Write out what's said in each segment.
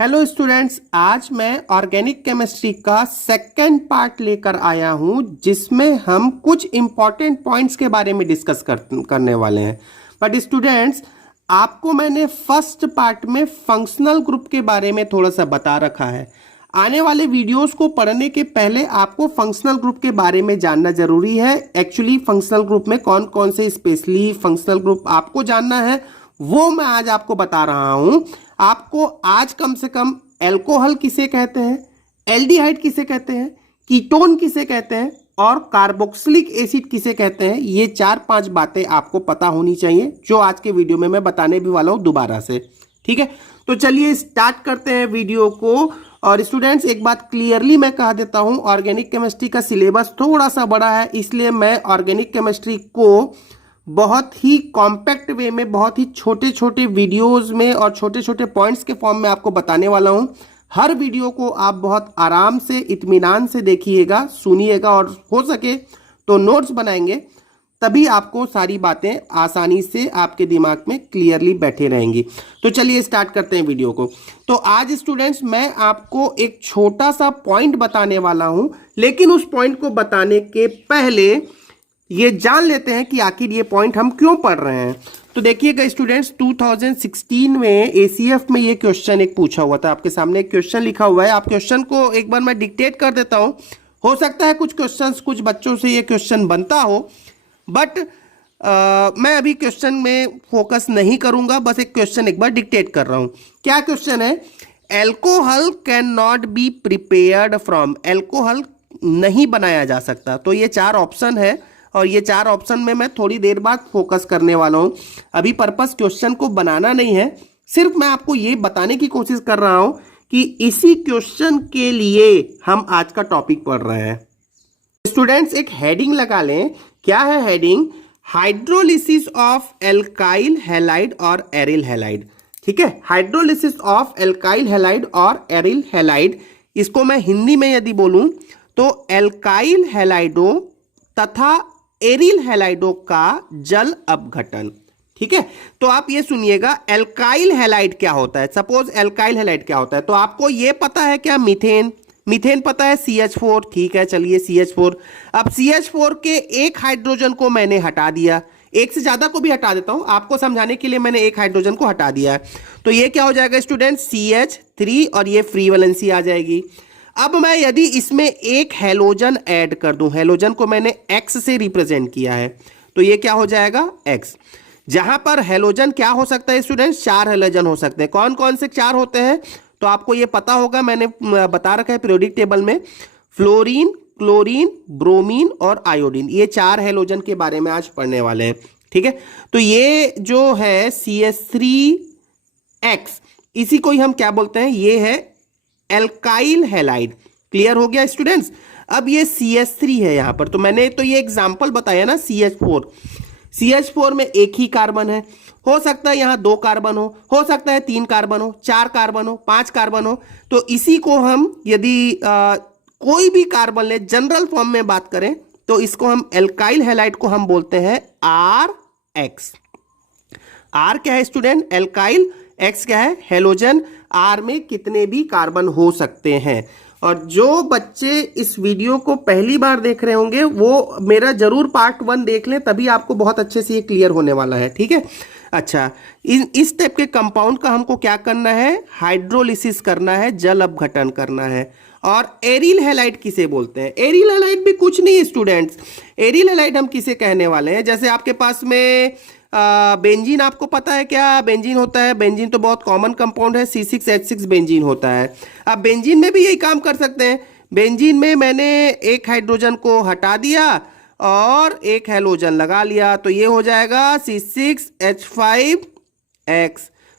Hello students, आज मैं organic chemistry का सेकंड पार्ट लेकर आया हूं जिसमें हम कुछ इंपॉर्टेंट पॉइंट्स के बारे में डिस्कस करने वाले हैं। बट स्टूडेंट्स, आपको मैंने फर्स्ट पार्ट में फंक्शनल ग्रुप के बारे में थोड़ा सा बता रखा है। आने वाले वीडियोस को पढ़ने के पहले आपको फंक्शनल ग्रुप के बारे में जानना जरूरी है। एक्चुअली फंक्शनल ग्रुप में कौन कौन से स्पेशली फंक्शनल ग्रुप आपको जानना है वो मैं आज आपको बता रहा हूं। आपको आज कम से कम एल्कोहल किसे कहते हैं, एल्डिहाइड किसे कहते हैं, कीटोन किसे कहते हैं और कार्बोक्सिलिक एसिड किसे कहते हैं, ये 4-5 बातें आपको पता होनी चाहिए जो आज के वीडियो में मैं बताने भी वाला हूं दोबारा से। ठीक है, तो चलिए स्टार्ट करते हैं वीडियो को। और स्टूडेंट्स, एक बात क्लियरली मैं कह देता हूं, ऑर्गेनिक केमिस्ट्री का सिलेबस थोड़ा सा बड़ा है, इसलिए मैं ऑर्गेनिक केमिस्ट्री को बहुत ही कॉम्पैक्ट वे में, बहुत ही छोटे छोटे वीडियोस में और छोटे छोटे पॉइंट्स के फॉर्म में आपको बताने वाला हूं। हर वीडियो को आप बहुत आराम से, इत्मीनान से देखिएगा, सुनिएगा और हो सके तो नोट्स बनाएंगे, तभी आपको सारी बातें आसानी से आपके दिमाग में क्लियरली बैठे रहेंगी। तो चलिए स्टार्ट करते हैं वीडियो को। तो आज स्टूडेंट्स, मैं आपको एक छोटा सा पॉइंट बताने वाला हूं, लेकिन उस पॉइंट को बताने के पहले ये जान लेते हैं कि आखिर ये पॉइंट हम क्यों पढ़ रहे हैं। तो देखिएगा स्टूडेंट्स, 2016 में एसीएफ में ये क्वेश्चन एक पूछा हुआ था। आपके सामने एक क्वेश्चन लिखा हुआ है, आप क्वेश्चन को एक बार मैं डिक्टेट कर देता हूं। हो सकता है कुछ क्वेश्चंस कुछ बच्चों से ये क्वेश्चन बनता हो, बट मैं अभी क्वेश्चन में फोकस नहीं करूंगा, बस एक क्वेश्चन एक बार डिक्टेट कर रहा हूं। क्या क्वेश्चन है? Alcohol can not be prepared from, alcohol नहीं बनाया जा सकता। तो ये 4 ऑप्शन है और ये 4 ऑप्शन में मैं थोड़ी देर बाद फोकस करने वाला हूं। अभी पर्पस क्वेश्चन को बनाना नहीं है, सिर्फ मैं आपको ये बताने की कोशिश कर रहा हूं कि इसी क्वेश्चन के लिए हम आज का टॉपिक पढ़ रहे हैं। स्टूडेंट्स, एक हेडिंग लगा लें। क्या है heading? Hydrolysis of alkyl halide और एरिल हैलाइड। ठीक है, हाइड्रोलिसिस ऑफ एल्काइल हैलाइड और एरिल हैलाइड। इसको मैं हिंदी में यदि बोलूं तो एल्काइल हैलाइडों तथा एरिल हैलाइडों का जल अपघटन। ठीक है, तो आप ये सुनिएगा, एल्काइल हैलाइड क्या होता है। सपोज एल्काइल हैलाइड क्या होता है, तो आपको ये पता है क्या? मीथेन। मीथेन पता है, CH4। ठीक है, चलिए CH4। अब CH4 के एक हाइड्रोजन को मैंने हटा दिया, एक से ज्यादा को भी हटा देता हूं, आपको समझाने के लिए मैंने एक हाइड्रोजन को हटा दिया है। तो ये क्या हो जाएगा स्टूडेंट? CH3 और ये फ्री वैलेंसी आ जाएगी। अब मैं यदि इसमें एक हैलोजन ऐड कर दूं, हैलोजन को मैंने X से रिप्रेजेंट किया है, तो ये क्या हो जाएगा? X। जहां पर हैलोजन क्या हो सकता है स्टूडेंट्स? 4 हैलोजन हो सकते हैं। कौन कौन से 4 होते हैं तो आपको ये पता होगा, मैंने बता रखा है पीरियोडिक टेबल में। फ्लोरीन, क्लोरीन, ब्रोमीन और आयोडीन, ये 4 हैलोजन के बारे में आज पढ़ने वाले हैं। ठीक है, तो ये जो है CH3X, इसी को ही हम क्या बोलते हैं? ये है एल्काइल हैलाइड। क्लियर हो गया स्टूडेंट्स? अब ये CH3 है यहां पर, तो मैंने तो ये एग्जांपल बताया ना, CH4। CH4 में एक ही कार्बन है, हो सकता है यहां 2 कार्बन हो सकता है 3 कार्बन हो, 4 कार्बन हो, 5 कार्बन हो। तो इसी को हम यदि कोई भी कार्बन ले, जनरल फॉर्म में बात करें तो इसको हम एल्काइल हैलाइड को हम बोलते हैं RX। R क्या है स्टूडेंट? एल्काइल। X क्या है? हैलोजन। R में कितने भी कार्बन हो सकते हैं। और जो बच्चे इस वीडियो को पहली बार देख रहे होंगे वो मेरा जरूर पार्ट 1 देख लें, तभी आपको बहुत अच्छे से ये क्लियर होने वाला है। ठीक है, अच्छा, इस टाइप के कंपाउंड का हमको क्या करना है? हाइड्रोलिसिस करना है, जल अपघटन करना है। और एरिल हैलाइड किसे बोलते हैं? एरिल हैलाइड भी कुछ नहीं है स्टूडेंट्स। एरिल हैलाइड हम किसे कहने वाले हैं? जैसे आपके पास में बेंजीन, आपको पता है क्या बेंजीन होता है? बेंजीन तो बहुत कॉमन कंपाउंड है, C6H6 बेंजीन होता है। अब बेंजीन में भी यही काम कर सकते हैं। बेंजीन में मैंने एक हाइड्रोजन को हटा दिया और एक हैलोजन लगा लिया, तो ये हो जाएगा C6H5X।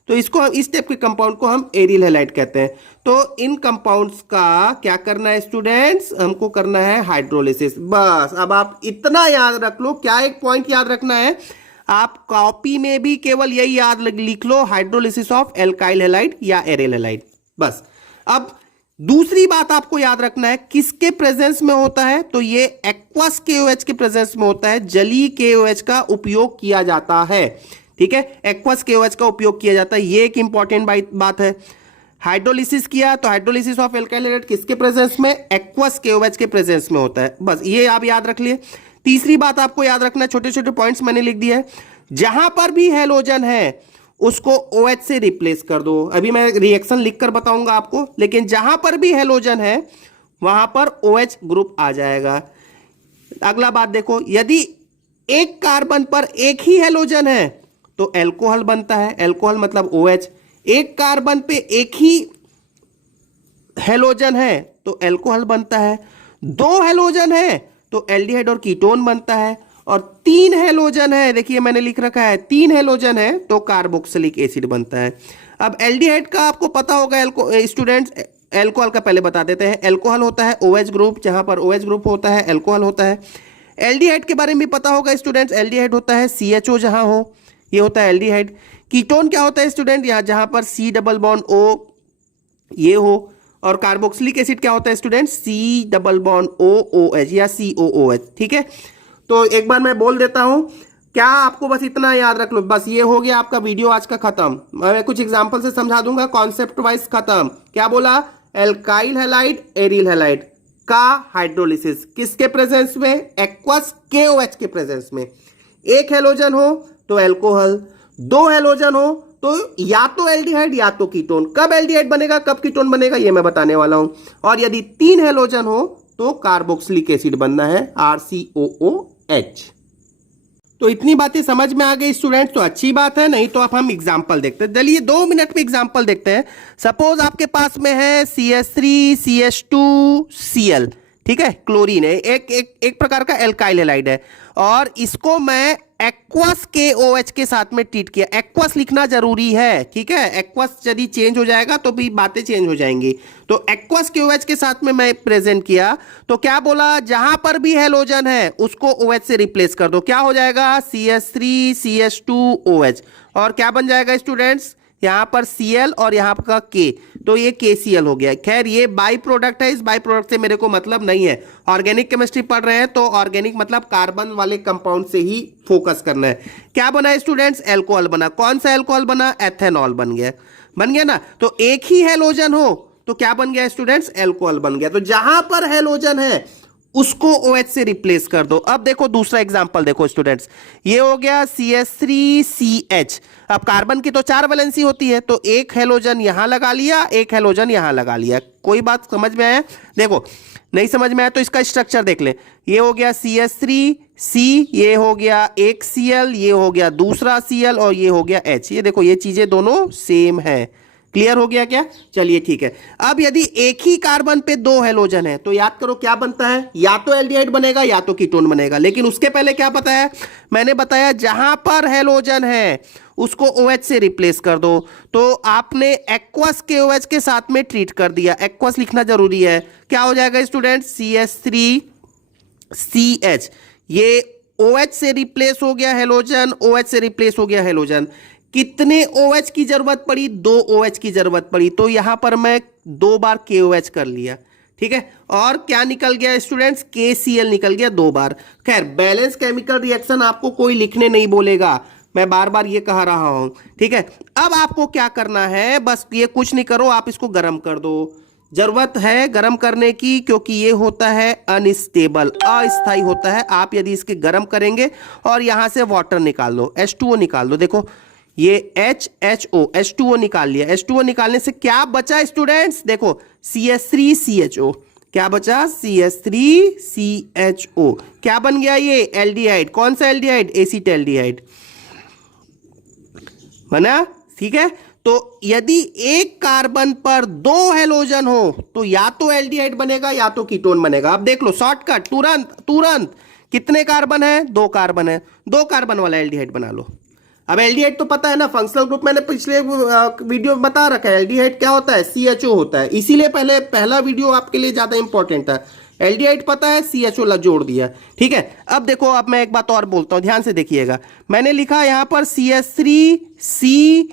तो इसको, इस टाइप के कंपाउंड को हम एरिल हैलाइड कहते हैं। तो इन कंपाउंड्स का क्या करना है स्टूडेंट्स? हमको करना है हाइड्रोलिसिस। बस, अब आप इतना याद रख लो। क्या एक पॉइंट याद रखना है? आप कॉपी में भी केवल यही याद लिख लो, हाइड्रोलिसिस ऑफ एल्काइल हैलाइड या एरिल हैलाइड, बस। अब दूसरी बात आपको याद रखना है, किसके प्रेजेंस में होता है? तो ये एक्वस KOH के प्रेजेंस में होता है, जलीय KOH का उपयोग किया जाता है। ठीक है, एक्वस KOH का उपयोग किया जाता है, ये एक इंपॉर्टेंट बात है। हाइड्रोलिसिस किया तो हाइड्रोलिसिस ऑफ एल्काइल हैलाइड किसके प्रेजेंस में, एक्वस KOH के प्रेजेंस में होता है। बस ये आप याद रख लिए। तीसरी बात आपको याद रखना है, छोटे छोटे पॉइंट्स मैंने लिख दिया है, जहां पर भी हैलोजन है उसको OH से रिप्लेस कर दो। अभी मैं रिएक्शन लिखकर बताऊंगा आपको, लेकिन जहां पर भी हैलोजन है वहां पर OH ग्रुप आ जाएगा। अगला बात देखो, यदि एक कार्बन पर एक ही हैलोजन है तो एल्कोहल बनता है, एल्कोहल मतलब OH। एक कार्बन पे एक ही हैलोजन है तो एल्कोहल बनता है। दो हैलोजन है तो एल्डिहाइड और कीटोन बनता है। और तीन हैलोजन है, देखिए मैंने लिख रखा है, तीन हैलोजन है तो कार्बोक्सिलिक एसिड बनता है। अब एल्डिहाइड का आपको पता होगा स्टूडेंट्स, एल्कोहल का पहले बता देते हैं। एल्कोहल होता है OH ग्रुप, जहां पर OH ग्रुप होता है एल्कोहल होता है। एल्डिहाइड के बारे में भी पता होगा स्टूडेंट्स, एल्डिहाइड होता है CHO जहां हो, ये होता है एल्डिहाइड। कीटोन क्या होता है स्टूडेंट, यहां जहां पर C डबल बॉन्ड O ये हो। और कार्बोक्सिलिक एसिड क्या होता है student, C double bond OOH या COOH। ठीक है, तो एक बार मैं बोल देता हूं, क्या आपको बस इतना याद रख लो, बस ये हो गया आपका वीडियो आज का खत्म। मैं कुछ एग्जांपल से समझा दूंगा, कॉन्सेप्ट वाइज खत्म। क्या बोला, एल्काइल हैलाइड एरिल हैलाइड का हाइड्रोलिसिस किसके प्रेजेंस में, एक्वस KOH के प्रेजेंस में। एक हैलोजन हो तो एल्कोहल, दो हैलोजन हो तो या तो एल्डिहाइड या तो कीटोन। कब एल्डिहाइड बनेगा कब कीटोन बनेगा ये मैं बताने वाला हूं। और यदि तीन हैलोजन हो तो कार्बोक्सिलिक एसिड बनना है, RCOOH। तो इतनी बातें समझ में आ गई स्टूडेंट, तो अच्छी बात है। नहीं तो अब हम एग्जांपल देखते हैं। चलिए 2 मिनट में एग्जांपल देखते हैं। सपोज आपके पास में है CH3 CH2 Cl, ठीक है, क्लोरीन है, एक प्रकार का एल्काइल हैलाइड है, और इसको मैं एक्वस KOH के साथ में ट्रीट किया। एक्वस लिखना जरूरी है, ठीक है, एक्वस यदि चेंज हो जाएगा तो भी बातें चेंज हो जाएंगी। तो एक्वस KOH के साथ में मैं प्रेजेंट किया तो क्या बोला, जहां पर भी हैलोजन है उसको OH से रिप्लेस कर दो। क्या हो जाएगा, CH3 CH2 OH। और क्या बन जाएगा स्टूडेंट्स, यहां पर Cl और यहां का K, तो ये KCl हो गया। खैर ये बाई प्रोडक्ट है, इस बाई प्रोडक्ट से मेरे को मतलब नहीं है। ऑर्गेनिक केमिस्ट्री पढ़ रहे हैं तो ऑर्गेनिक मतलब कार्बन वाले कंपाउंड से ही फोकस करना है। क्या बना स्टूडेंट्स, एल्कोहल बना। कौन सा एल्कोहल बना, एथेनॉल बन गया। बन गया ना, तो एक ही हैलोजन हो तो क्या बन गया स्टूडेंट्स, एल्कोहल बन गया। तो जहां पर हैलोजन है उसको OH से रिप्लेस कर दो। अब देखो दूसरा एग्जांपल देखो स्टूडेंट्स, ये हो गया CH3CH। अब कार्बन की तो 4 वैलेंसी होती है, तो एक हैलोजन यहां लगा लिया, एक हैलोजन यहां लगा लिया। कोई बात समझ में आया, देखो नहीं समझ में आया तो इसका स्ट्रक्चर देख ले। ये हो गया CH3C, ये हो गया एक Cl, ये हो गया दूसरा Cl, और ये हो गया H। ये देखो ये चीजें दोनों सेम है। क्लियर हो गया क्या, चलिए ठीक है। अब यदि एक ही कार्बन पे दो हैलोजन है तो याद करो क्या बनता है, या तो एल्डिहाइड बनेगा या तो कीटोन बनेगा। लेकिन उसके पहले क्या पता है, मैंने बताया जहां पर हैलोजन है उसको OH से रिप्लेस कर दो। तो आपने एक्वस KOH के साथ में ट्रीट कर दिया, एक्वस लिखना जरूरी है। क्या हो जाएगा स्टूडेंट, CH3CH, ये OH से रिप्लेस हो गया हैलोजन, OH से रिप्लेस हो गया हैलोजन। कितने OH की जरूरत पड़ी, 2 OH की जरूरत पड़ी, तो यहां पर मैं 2 बार KOH कर लिया, ठीक है। और क्या निकल गया स्टूडेंट्स, KCl निकल गया 2 बार। खैर बैलेंस केमिकल रिएक्शन आपको कोई लिखने नहीं बोलेगा, मैं बार बार ये कह रहा हूं, ठीक है। अब आपको क्या करना है, बस ये कुछ नहीं करो, आप इसको गर्म कर दो। जरूरत है गर्म करने की क्योंकि ये होता है अनस्टेबल, अस्थाई होता है। आप यदि इसके गर्म करेंगे और यहां से वाटर निकाल लो, H2O निकाल दो, देखो ये HHO, H2O निकाल लिया। H2O निकालने से क्या बचा स्टूडेंट्स, देखो CH3CHO, क्या बचा, CH3CHO। क्या बन गया ये, एल्डिहाइड। कौन सा एल्डिहाइड, एसीटैल्डिहाइड बना, ठीक है। तो यदि एक कार्बन पर 2 हैलोजन हो तो या तो एल्डिहाइड बनेगा या तो कीटोन बनेगा। अब देख लो शॉर्टकट, तुरंत कितने कार्बन है, 2 कार्बन है, 2 कार्बन वाला एल्डिहाइड बना लो। अब एल्डिहाइड तो पता है ना, फंक्शनल ग्रुप मैंने पिछले वीडियो में बता रखा है। एल्डिहाइड क्या होता है, CHO होता है, इसीलिए पहला वीडियो आपके लिए ज्यादा इंपॉर्टेंट था। एल्डिहाइड पता है, CHO जोड़ दिया, ठीक है। अब देखो, अब मैं एक बात और बोलता हूं, ध्यान से देखिएगा। मैंने लिखा यहां पर CH3C,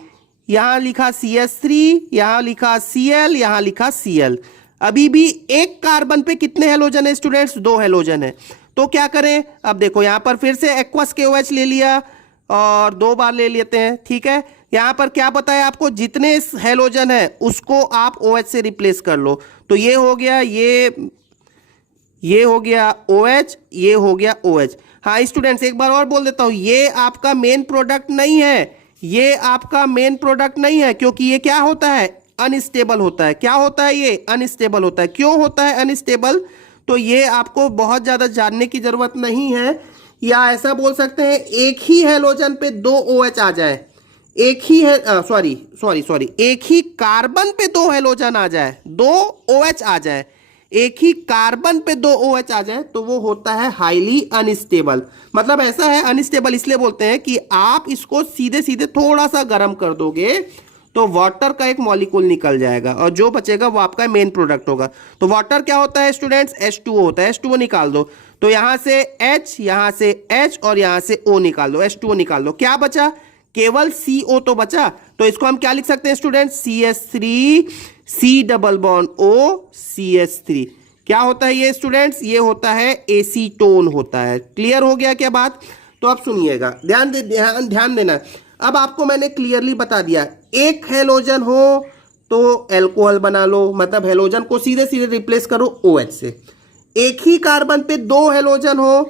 यहां लिखा CH3, यहां लिखा Cl, यहां लिखा Cl। अभी भी एक कार्बन पे कितने हैलोजन है स्टूडेंट्स, 2 हैलोजन है। तो क्या करें, अब देखो यहां पर फिर से एक्वस KOH ले लिया और 2 बार ले लेते हैं, ठीक है। यहाँ पर क्या पता है आपको, जितने हेलोजन है उसको आप OH से रिप्लेस कर लो। तो ये हो गया, ये हो गया OH, ये हो गया OH। हाँ स्टूडेंट्स एक बार और बोल देता हूं, ये आपका मेन प्रोडक्ट नहीं है, ये आपका मेन प्रोडक्ट नहीं है, क्योंकि ये क्या होता है, अनस्टेबल होता है। क्या होता है ये, अनस्टेबल होता है। क्यों होता है अनस्टेबल, तो ये आपको बहुत ज्यादा जानने की जरूरत नहीं है, या ऐसा बोल सकते हैं एक ही हेलोजन पे 2 OH आ जाए, एक ही है सॉरी एक ही कार्बन पे 2 हेलोजन आ जाए, 2 OH आ जाए, एक ही कार्बन पे 2 OH आ जाए, तो वो होता है हाईली अनस्टेबल। मतलब ऐसा है, अनस्टेबल इसलिए बोलते हैं कि आप इसको सीधे सीधे थोड़ा सा गर्म कर दोगे तो वाटर का एक मॉलिक्यूल निकल जाएगा, और जो बचेगा वो आपका मेन प्रोडक्ट होगा। तो वाटर क्या होता है स्टूडेंट्स, H2O होता है। H2O निकाल दो, तो यहां से H, यहां से H और यहां से O निकाल दो, H2O निकाल दो। क्या बचा, केवल CO तो बचा। तो इसको हम क्या लिख सकते हैं students, CH3 C double bond O CH3। क्या होता है ये स्टूडेंट्स, ये होता है एसीटोन होता है। क्लियर हो गया क्या बात। तो अब सुनिएगा, ध्यान देना। अब आपको मैंने क्लियरली बता दिया, एक हेलोजन हो तो एल्कोहल बना लो, मतलब हेलोजन को सीधे सीधे रिप्लेस करो OH से। एक ही कार्बन पे 2 हेलोजन हो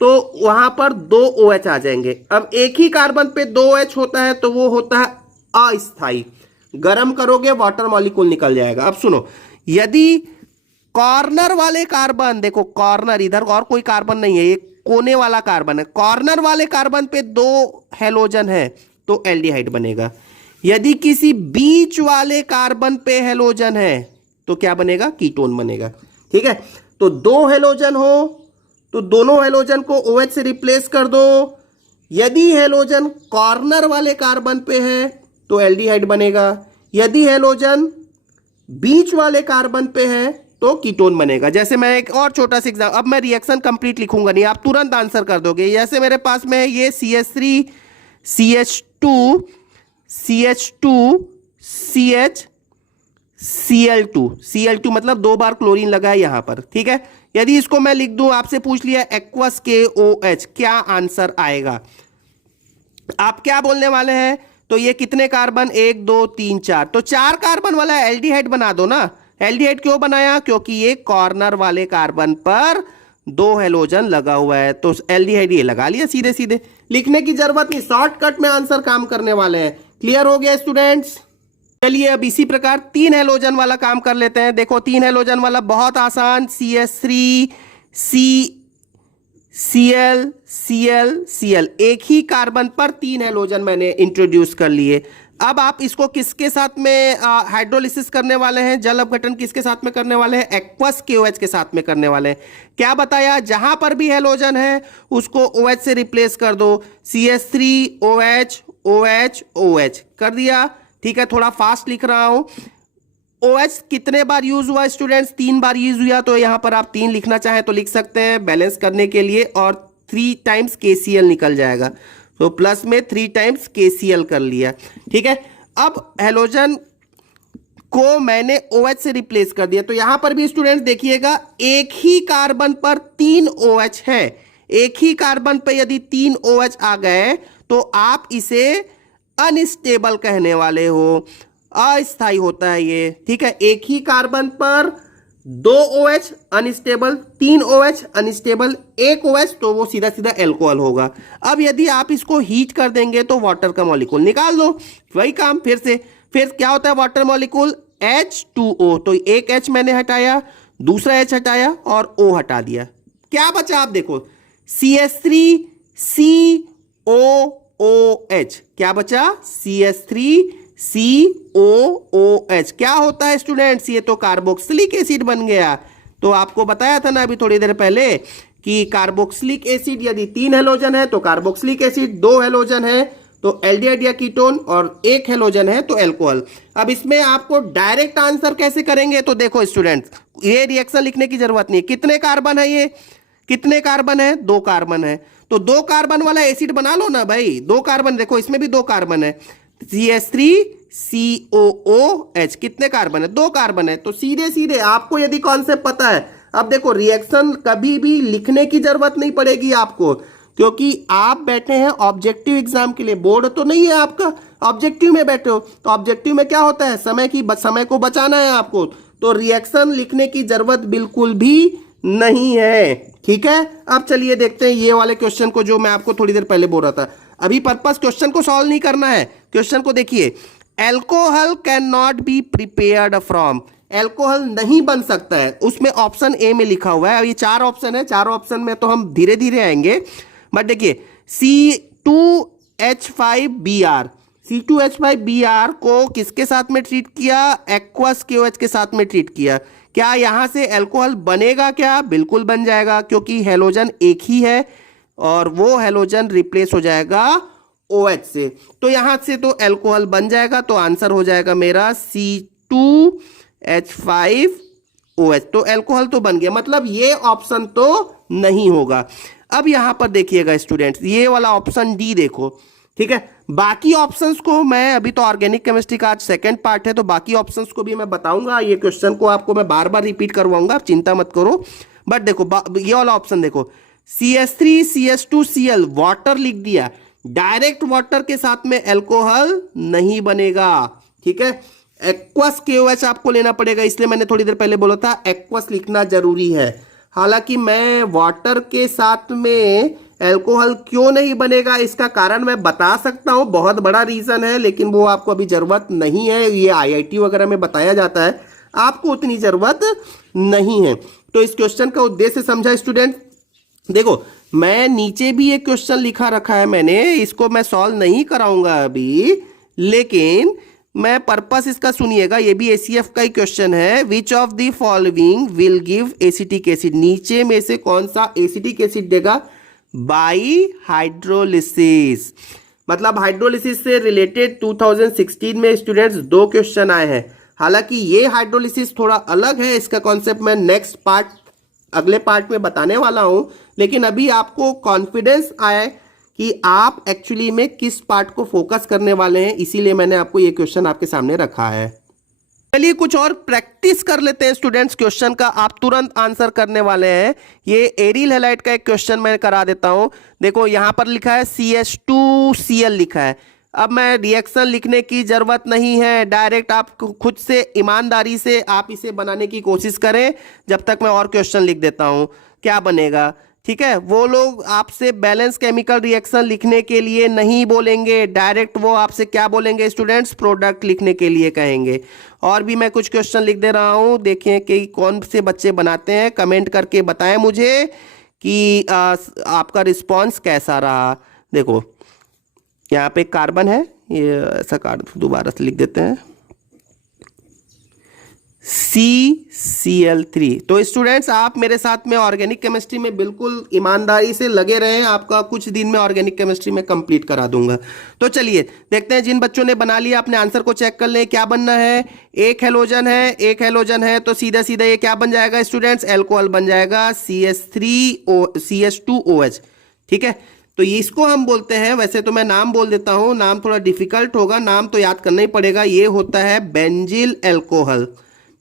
तो वहां पर 2 OH आ जाएंगे। अब एक ही कार्बन पे 2 OH होता है तो वो होता है अस्थाई, गर्म करोगे वाटर मॉलिक्यूल निकल जाएगा। अब सुनो, यदि कॉर्नर वाले कार्बन, देखो कॉर्नर, इधर और कोई कार्बन नहीं है, ये कोने वाला कार्बन है, कॉर्नर वाले कार्बन पे 2 हेलोजन है तो एल्डिहाइड बनेगा। यदि किसी बीच वाले कार्बन पे हेलोजन है तो क्या बनेगा, कीटोन बनेगा। ठीक है, तो 2 हेलोजन हो तो दोनों हेलोजन को OH से रिप्लेस कर दो। यदि हेलोजन कॉर्नर वाले कार्बन पे है तो एल्डिहाइड बनेगा, यदि हेलोजन बीच वाले कार्बन पे है तो कीटोन बनेगा। जैसे मैं एक और छोटा सा एग्जाम्पल, अब मैं रिएक्शन कंप्लीट लिखूंगा नहीं, आप तुरंत आंसर कर दोगे। जैसे मेरे पास में है ये CH3 CH2 CH2 CH Cl2 मतलब 2 बार क्लोरीन लगा है यहां पर। ठीक है, यदि इसको मैं लिख दूं, आपसे पूछ लिया एक्वस KOH, क्या आंसर आएगा, आप क्या बोलने वाले हैं। तो ये कितने कार्बन, 1 2 3 4, तो 4 कार्बन वाला एल्डिहाइड बना दो ना। एल्डिहाइड क्यों बनाया, क्योंकि ये कॉर्नर वाले कार्बन पर 2 हेलोजन लगा हुआ है, तो एल्डिहाइड ये लगा लिया। सीधे सीधे लिखने की जरूरत नहीं, शॉर्टकट में आंसर काम करने वाले हैं। क्लियर हो गया स्टूडेंट्स। चलिए अब इसी प्रकार 3 हेलोजन वाला काम कर लेते हैं। देखो 3 हेलोजन वाला बहुत आसान, CH3 Cl, एक ही कार्बन पर 3 हेलोजन मैंने इंट्रोड्यूस कर लिए। अब आप इसको किसके साथ में हाइड्रोलिसिस करने वाले हैं, जल अपघटन किसके साथ में करने वाले हैं, एक्वस KOH के साथ में करने वाले हैं। क्या बताया, जहां पर भी हेलोजन है उसको OH से रिप्लेस कर दो, CH3 OH OH OH कर दिया। ठीक है, थोड़ा फास्ट लिख रहा हूं। OH कितने बार यूज हुआ स्टूडेंट्स, 3 बार यूज हुआ, तो यहां पर आप 3 लिखना चाहें तो लिख सकते हैं बैलेंस करने के लिए, और 3 टाइम्स KCl निकल जाएगा, तो प्लस में 3 टाइम्स KCl कर लिया। ठीक है, अब हेलोजन को मैंने OH से रिप्लेस कर दिया, तो यहां पर भी स्टूडेंट्स देखिएगा, एक ही कार्बन पर 3 OH है। एक ही कार्बन पर यदि 3 OH आ गए तो आप इसे अनस्टेबल कहने वाले हो, अस्थाई होता है ये। ठीक है, एक ही कार्बन पर 2 OH unstable, 3 OH unstable, 1 OH तो वो सीधा सीधा एल्कोहल होगा। अब यदि आप इसको हीट कर देंगे तो वाटर का मॉलिक्यूल निकाल दो, वही काम फिर क्या होता है वाटर मॉलिक्यूल, H2O, तो एक H मैंने हटाया, दूसरा H हटाया और O हटा दिया। क्या बचा आप देखो, CH3 COOH, क्या बचा, CH3 COOH। क्या होता है स्टूडेंट्स, ये तो कार्बोक्सिलिक एसिड बन गया। तो आपको बताया था ना अभी थोड़ी देर पहले कि कार्बोक्सिलिक एसिड यदि 3 हेलोजन है तो कार्बोक्सिलिक एसिड, 2 हेलोजन है तो एल्डिहाइड या कीटोन, और 1 हेलोजन है तो एल्कोहल। अब इसमें आपको डायरेक्ट आंसर कैसे करेंगे, तो देखो स्टूडेंट्स, ये रिएक्शन लिखने की जरूरत नहीं है। कितने कार्बन है, ये कितने कार्बन है, 2 कार्बन है, तो 2 कार्बन वाला एसिड बना लो ना भाई। 2 कार्बन, देखो इसमें भी 2 कार्बन है, CH3 COOH, कितने कार्बन है, 2 कार्बन है। तो सीधे सीधे आपको यदि कॉन्सेप्ट पता है, अब देखो रिएक्शन कभी भी लिखने की जरूरत नहीं पड़ेगी आपको, क्योंकि आप बैठे हैं ऑब्जेक्टिव एग्जाम के लिए, बोर्ड तो नहीं है आपका, ऑब्जेक्टिव में बैठे हो। तो ऑब्जेक्टिव में क्या होता है, समय को बचाना है आपको, तो रिएक्शन लिखने की जरूरत बिल्कुल भी नहीं है। ठीक है, अब चलिए देखते हैं ये वाले क्वेश्चन को जो मैं आपको थोड़ी देर पहले बोल रहा था। अभी पर्पस क्वेश्चन को सॉल्व नहीं करना है, क्वेश्चन को देखिए। Alcohol can not be prepared from, alcohol नहीं बन सकता है, उसमें ऑप्शन ए में लिखा हुआ है। अब ये 4 ऑप्शन है, 4 ऑप्शन में तो हम धीरे धीरे आएंगे, बट देखिए C2H5Br, C2H5Br को किसके साथ में ट्रीट किया, एक्वस KOH के साथ में ट्रीट किया। क्या यहां से एल्कोहल बनेगा क्या, बिल्कुल बन जाएगा, क्योंकि हेलोजन एक ही है और वो हेलोजन रिप्लेस हो जाएगा OH से, तो यहां से तो एल्कोहल बन जाएगा। तो आंसर हो जाएगा मेरा C2H5OH, तो एल्कोहल तो बन गया, मतलब ये ऑप्शन तो नहीं होगा। अब यहां पर देखिएगा स्टूडेंट्स, ये वाला ऑप्शन डी देखो, ठीक है। बाकी ऑप्शंस को मैं, अभी तो ऑर्गेनिक केमिस्ट्री का आज सेकंड पार्ट है, तो बाकी ऑप्शंस को भी मैं बताऊंगा। ये क्वेश्चन को आपको मैं बार बार रिपीट करवाऊंगा, आप चिंता मत करो। बट देखो ये वाला ऑप्शन देखो, CH3CH2Cl वाटर लिख दिया, डायरेक्ट वाटर के साथ में एल्कोहल नहीं बनेगा, ठीक है। एक्वस KOH आपको लेना पड़ेगा, इसलिए मैंने थोड़ी देर पहले बोला था एक्वस लिखना जरूरी है। हालांकि मैं वाटर के साथ में एल्कोहल क्यों नहीं बनेगा इसका कारण मैं बता सकता हूं, बहुत बड़ा रीजन है, लेकिन वो आपको अभी जरूरत नहीं है। ये IIT वगैरह में बताया जाता है, आपको उतनी जरूरत नहीं है। तो इस क्वेश्चन का उद्देश्य समझा स्टूडेंट। देखो मैं नीचे भी एक क्वेश्चन लिखा रखा है मैंने, इसको मैं सॉल्व नहीं कराऊंगा अभी, लेकिन मैं पर्पस इसका सुनिएगा। ये भी ACF का ही क्वेश्चन है। Which of the following will give acetic acid, नीचे में से कौन सा एसिटिक एसिड देगा, बाई हाइड्रोलिसिस। मतलब हाइड्रोलिसिस से रिलेटेड 2016 में स्टूडेंट्स 2 क्वेश्चन आए हैं। हालांकि ये हाइड्रोलिसिस थोड़ा अलग है, इसका कॉन्सेप्ट मैं नेक्स्ट पार्ट, अगले पार्ट में बताने वाला हूं, लेकिन अभी आपको कॉन्फिडेंस आए कि आप एक्चुअली में किस पार्ट को फोकस करने वाले हैं, इसीलिए मैंने आपको ये क्वेश्चन आपके सामने रखा है। चलिए कुछ और प्रैक्टिस कर लेते हैं स्टूडेंट्स, क्वेश्चन का आप तुरंत आंसर करने वाले हैं। ये एरिल हैलाइड का एक क्वेश्चन मैं करा देता हूं। देखो यहां पर लिखा है CH2Cl लिखा है। अब मैं रिएक्शन लिखने की जरूरत नहीं है, डायरेक्ट आप खुद से ईमानदारी से आप इसे बनाने की कोशिश करें, जब तक मैं और क्वेश्चन लिख देता हूं क्या बनेगा, ठीक है। वो लोग आपसे बैलेंस केमिकल रिएक्शन लिखने के लिए नहीं बोलेंगे, डायरेक्ट वो आपसे क्या बोलेंगे स्टूडेंट्स, प्रोडक्ट लिखने के लिए कहेंगे। और भी मैं कुछ क्वेश्चन लिख दे रहा हूं, देखें कि कौन से बच्चे बनाते हैं, कमेंट करके बताएं मुझे कि आपका रिस्पॉन्स कैसा रहा। देखो यहाँ पे कार्बन है, ये ऐसा कार्बन दोबारा से लिख देते हैं, CCl3। तो स्टूडेंट्स आप मेरे साथ में ऑर्गेनिक केमिस्ट्री में बिल्कुल ईमानदारी से लगे रहें, आपका कुछ दिन में ऑर्गेनिक केमिस्ट्री में कंप्लीट करा दूंगा। तो चलिए देखते हैं, जिन बच्चों ने बना लिया अपने आंसर को चेक कर लें क्या बनना है। एक हेलोजन है, एक हेलोजन है, तो सीधा सीधा ये क्या बन जाएगा स्टूडेंट्स, एल्कोहल बन जाएगा, CH2OH, ठीक है। तो इसको हम बोलते हैं, वैसे तो मैं नाम बोल देता हूं, नाम थोड़ा डिफिकल्ट होगा, नाम तो याद करना ही पड़ेगा। ये होता है बेंजिल एल्कोहल,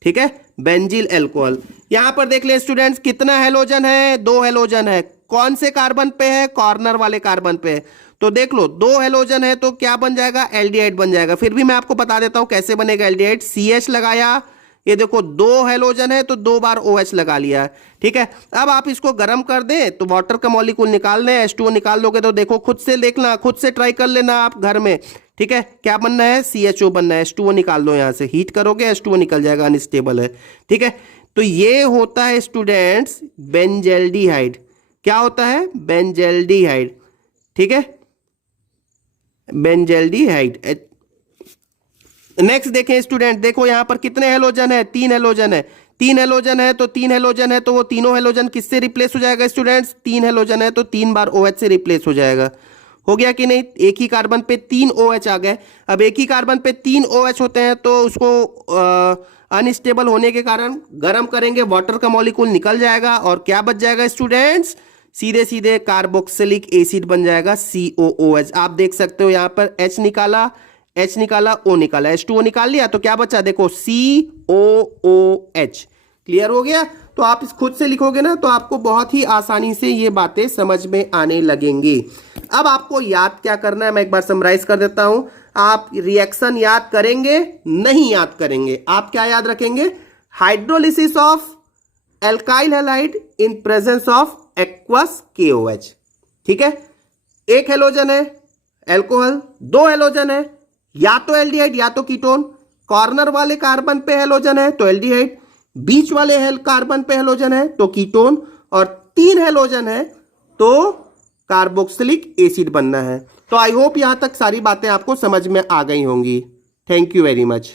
ठीक है, बेंजिल एल्कोहल। यहां पर देख ले स्टूडेंट्स कितना हेलोजन है, 2 हेलोजन है। कौन से कार्बन पे है, कॉर्नर वाले कार्बन पे है। तो देख लो 2 हेलोजन है तो क्या बन जाएगा, एल्डिहाइड बन जाएगा। फिर भी मैं आपको बता देता हूं कैसे बनेगा एल्डिहाइड। CH लगाया, ये देखो 2 हेलोजन है तो 2 बार OH लगा लिया, ठीक है। अब आप इसको गर्म कर दें तो वाटर का मॉलिक्यूल निकाल दें, H2O निकाल दोगे तो देखो खुद से देखना, खुद से ट्राई कर लेना आप घर में, ठीक है। क्या बनना है, CHO बनना है, H2O निकाल दो, यहां से हीट करोगे H2O निकल जाएगा, अनस्टेबल है, ठीक है। तो ये होता है स्टूडेंट्स बेंजल्डिहाइड। क्या होता है, बेंजल्डिहाइड, ठीक है, बेंजल्डिहाइड। नेक्स्ट देखें स्टूडेंट, देखो यहां पर कितने हेलोजन है, 3 हेलोजन है। 3 हेलोजन है तो 3 हेलोजन है तो वो तीनों हेलोजन किससे रिप्लेस हो जाएगा स्टूडेंट्स, 3 हेलोजन है तो 3 बार OH से रिप्लेस हो जाएगा। हो गया कि नहीं, एक ही कार्बन पे 3 OH आ गए। अब एक ही कार्बन पे 3 OH होते हैं तो उसको अनस्टेबल होने के कारण गर्म करेंगे, वाटर का मॉलिक्यूल निकल जाएगा और क्या बच जाएगा स्टूडेंट्स, सीधे सीधे कार्बोक्सिलिक एसिड बन जाएगा, COOH। आप देख सकते हो यहां पर H निकाला, H निकाला, O निकाला, H2O निकाल लिया तो क्या बचा, देखो COOH। क्लियर हो गया। तो आप इस खुद से लिखोगे ना तो आपको बहुत ही आसानी से ये बातें समझ में आने लगेंगी। अब आपको याद क्या करना है, मैं एक बार समराइज कर देता हूं। आप रिएक्शन याद करेंगे नहीं याद करेंगे, आप क्या याद रखेंगे? Hydrolysis of alkyl halide in presence of aqueous KOH। ठीक है, एक हेलोजन है एल्कोहल, दो हेलोजन है या तो एल्डिहाइड या तो कीटोन, कॉर्नर वाले कार्बन पे हेलोजन है तो एल्डिहाइड, बीच वाले कार्बन पे हेलोजन है तो कीटोन, और तीन हेलोजन है तो कार्बोक्सिलिक एसिड बनना है। तो आई होप यहां तक सारी बातें आपको समझ में आ गई होंगी। Thank you very much.